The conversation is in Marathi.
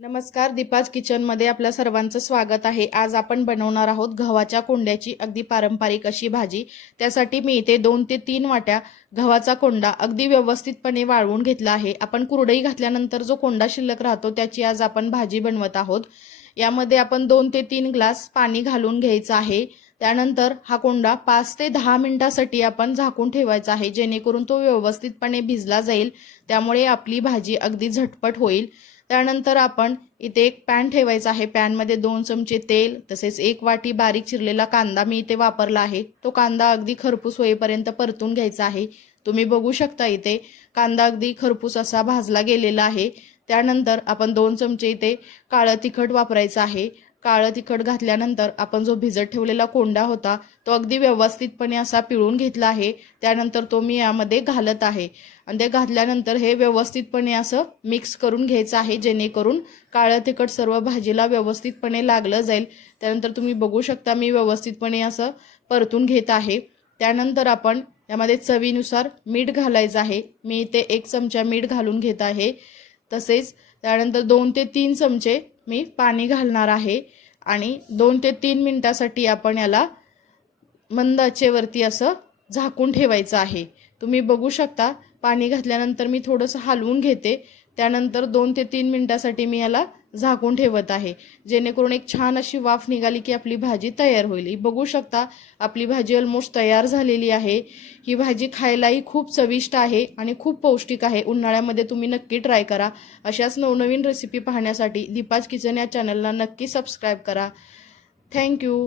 नमस्कार दीपाज किचनमध्ये आपल्या सर्वांचं स्वागत आहे. आज आपण बनवणार आहोत गव्हाच्या कोंड्याची अगदी पारंपरिक अशी भाजी. त्यासाठी मी इथे दोन ते तीन वाट्या गव्हाचा कोंडा अगदी व्यवस्थितपणे वाळवून घेतला आहे. आपण कुरडई घातल्यानंतर जो कोंडा शिल्लक राहतो त्याची आज आपण भाजी बनवत आहोत. यामध्ये आपण दोन ते तीन ग्लास पाणी घालून घ्यायचं आहे. त्यानंतर हा कोंडा पाच ते दहा मिनिटासाठी आपण झाकून ठेवायचा आहे जेणेकरून तो व्यवस्थितपणे भिजला जाईल. त्यामुळे आपली भाजी अगदी झटपट होईल. त्यानंतर आपण इथे एक पॅन ठेवायचा आहे. पॅनमध्ये दोन चमचे तेल तसेच एक वाटी बारीक चिरलेला कांदा मी इथे वापरला आहे. तो कांदा अगदी खरपूस होईपर्यंत परतून घ्यायचा आहे. तुम्ही बघू शकता इथे कांदा अगदी खरपूस असा भाजला गेलेला आहे. त्यानंतर आपण दोन चमचे इथे काळं तिखट वापरायचं आहे. काळं तिखट घातल्यानंतर आपण जो भिजत ठेवलेला कोंडा होता तो अगदी व्यवस्थितपणे असा पिळून घेतला आहे. त्यानंतर तो मी यामध्ये घालत आहे. आणि ते घातल्यानंतर हे व्यवस्थितपणे असं मिक्स करून घ्यायचं आहे जेणेकरून काळं तिखट सर्व भाजीला व्यवस्थितपणे लागलं जाईल. त्यानंतर तुम्ही बघू शकता मी व्यवस्थितपणे असं परतून घेत आहे. त्यानंतर आपण यामध्ये चवीनुसार मीठ घालायचं आहे. मी इथे एक चमचा मीठ घालून घेत आहे तसेच. त्यानंतर दोन ते तीन चमचे मी पाणी घालणार आहे आणि दोन ते तीन मिनटासाठी आपण याला मंद आचेवरती असं झाकून ठेवायचं आहे. तुम्ही बघू शकता पाणी घातल्यानंतर मी थोडंसं हलवून घेते. त्यानंतर दोन ते तीन मिनटासाठी मी याला झाकून ठेवत आहे. जेणेकरून एक छान अशी वाफ निघाली की आपली भाजी तयार होईल. ही बघू शकता आपली भाजी ऑलमोस्ट तयार झालेली आहे. ही भाजी खायलाही खूप चविष्ट आहे आणि खूप पौष्टिक आहे. उन्हाळ्यामध्ये तुम्ही नक्की ट्राय करा. अशाच नवनवीन रेसिपी पाहण्यासाठी दीपाज किचन या चॅनलला नक्की सबस्क्राईब करा. थँक्यू